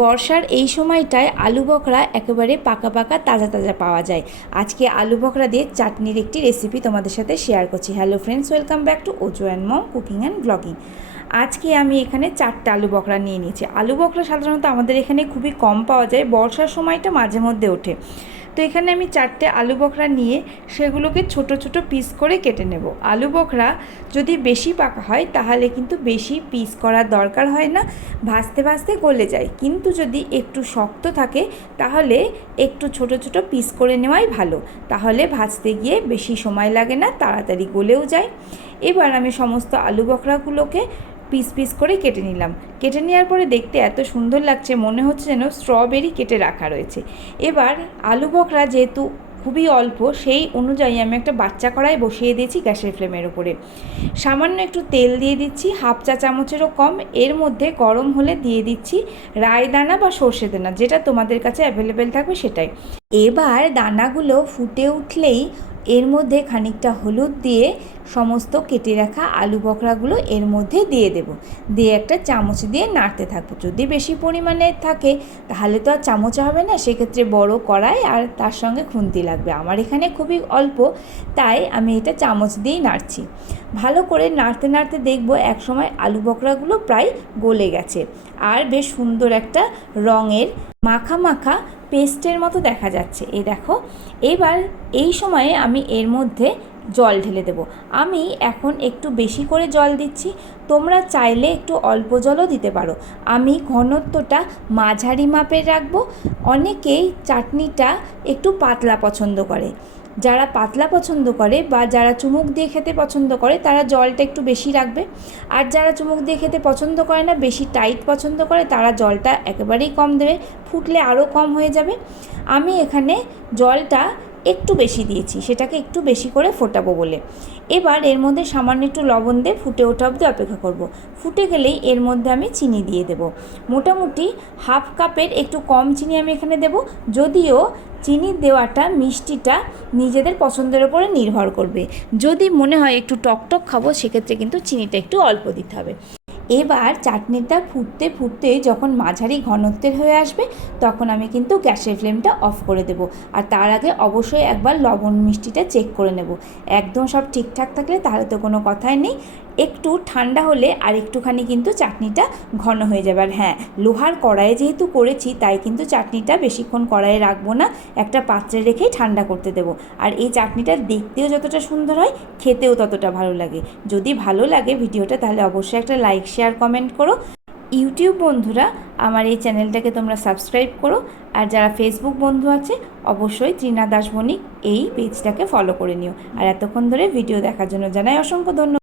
বর্ষার এই সময়টায় আলু বখরা একেবারে পাকা পাকা তাজা তাজা পাওয়া যায়। আজকে আলু বখরা দিয়ে চাটনির একটি রেসিপি তোমাদের সাথে শেয়ার করছি। Hello friends, welcome back to Ojo and mom cooking and blogging. আজকে আমি এখানে 4টা আলু বখরা নিয়ে নিয়েছি। আলু বখরা সাধারণত আমাদের এখানে খুবই কম পাওয়া যায়, বর্ষার সময়টা মাঝে মধ্যে ওঠে। তো এখানে আমি 4টে আলু বখরা নিয়ে সেগুলোকে ছোট ছোট পিস করে কেটে নেব। আলু বখরা যদি বেশি পাকা হয় তাহলে কিন্তু বেশি পিস করার দরকার হয় না, ভাজতে ভাজতে গলে যায়। কিন্তু যদি একটু শক্ত থাকে তাহলে একটু ছোট ছোট পিস করে নেওয়াই ভালো, তাহলে ভাজতে গিয়ে বেশি সময় লাগে না, তাড়াতাড়ি গলেও যায়। এবার আমি সমস্ত আলু বখরাগুলোকে পিস পিস করে কেটে নিলাম। কেটে নেওয়ার পরে দেখতে এত সুন্দর লাগছে, মনে হচ্ছে যেন স্ট্রবেরি কেটে রাখা রয়েছে। এবার আলু বখরা যেহেতু খুবই অল্প, সেই অনুযায়ী আমি একটা বাচ্চা কড়াই বসিয়ে দিয়েছি গ্যাসের ফ্লেমের উপরে। সামান্য একটু তেল দিয়ে দিচ্ছি, হাফ চা চামচেরও কম। এর মধ্যে গরম হলে দিয়ে দিচ্ছি রাই দানা বা সর্ষে দানা, যেটা তোমাদের কাছে অ্যাভেলেবেল থাকবে সেটাই। এবার দানাগুলো ফুটে উঠলেই এর মধ্যে খানিকটা হলুদ দিয়ে সমস্ত কেটে রাখা আলু বখরাগুলো এর মধ্যে দিয়ে দেব। দিয়ে একটা চামচ দিয়ে নাড়তে থাকবো। যদি বেশি পরিমাণে থাকে তাহলে তো আর চামচে হবে না, সেক্ষেত্রে বড় কড়াই আর তার সঙ্গে খুন্তি লাগবে। আমার এখানে খুবই অল্প, তাই আমি এটা চামচ দিয়েই নাড়ছি। ভালো করে নাড়তে নাড়তে দেখব একসময় আলু বখরাগুলো প্রায় গলে গেছে আর বেশ সুন্দর একটা রঙের মাখা মাখা পেস্টের মতো দেখা যাচ্ছে। এই দেখো, এবার এই সময়ে আমি এর মধ্যে জল ঢেলে দেব। আমি এখন একটু বেশি করে জল দিচ্ছি, তোমরা চাইলে একটু অল্প জলও দিতে পারো। আমি ঘনত্বটা মাঝারি মাপের রাখবো। অনেকেই চাটনিটা একটু পাতলা পছন্দ করে। যারা পাতলা পছন্দ করে বা যারা চুমুক দিয়ে খেতে পছন্দ করে তারা জলটা একটু বেশি রাখবে। আর যারা চুমুক দিয়ে খেতে পছন্দ করে না, বেশি টাইট পছন্দ করে, তারা জলটা একেবারেই কম দেবে, ফুটলে আরও কম হয়ে যাবে। আমি এখানে জলটা একটু বেশি দিয়েছি, সেটাকে একটু বেশি করে ফোটাবো বলে। এবার এর মধ্যে সামান্য একটু লবণ দিয়ে ফুটে ওঠা অবধি অপেক্ষা করব। ফুটে গেলেই এর মধ্যে আমি চিনি দিয়ে দেব। মোটামুটি হাফ কাপের একটু কম চিনি আমি এখানে দেব, যদিও চিনি দেওয়াটা মিষ্টিটা নিজেদের পছন্দের ওপরে নির্ভর করবে। যদি মনে হয় একটু টকটক খাবো, সেক্ষেত্রে কিন্তু চিনিটা একটু অল্প দিতে হবে। এবার চাটনিটা ফুটতে ফুটতে যখন মাঝারি ঘনত্বের হয়ে আসবে তখন আমি কিন্তু গ্যাসের ফ্লেমটা অফ করে দেব। আর তার আগে অবশ্যই একবার লবণ মিষ্টিটা চেক করে নেব। একদম সব ঠিকঠাক থাকলে তাহলে তো কোনো কথাই নেই। একটু ঠান্ডা হলে আর একটুখানি কিন্তু চাটনিটা ঘন হয়ে যাবে। আর হ্যাঁ, লোহার কড়াইয়ে যেহেতু করেছি তাই কিন্তু চাটনিটা বেশিক্ষণ কড়াইয়ে রাখবো না, একটা পাত্রে রেখেই ঠান্ডা করতে দেবো। আর এই চাটনিটা দেখতেও যতটা সুন্দর হয়, খেতেও ততটা ভালো লাগে। যদি ভালো লাগে ভিডিওটা তাহলে অবশ্যই একটা লাইক শেয়ার কমেন্ট করো। ইউটিউব বন্ধুরা আমার এই চ্যানেলটাকে তোমরা সাবস্ক্রাইব করো। আর যারা ফেসবুক বন্ধু আছে অবশ্যই ত্রিনা দাস বণিক এই পেজটাকে ফলো করে নিও। আর এতক্ষণ ধরে ভিডিও দেখার জন্য জানাই অসংখ্য ধন্যবাদ।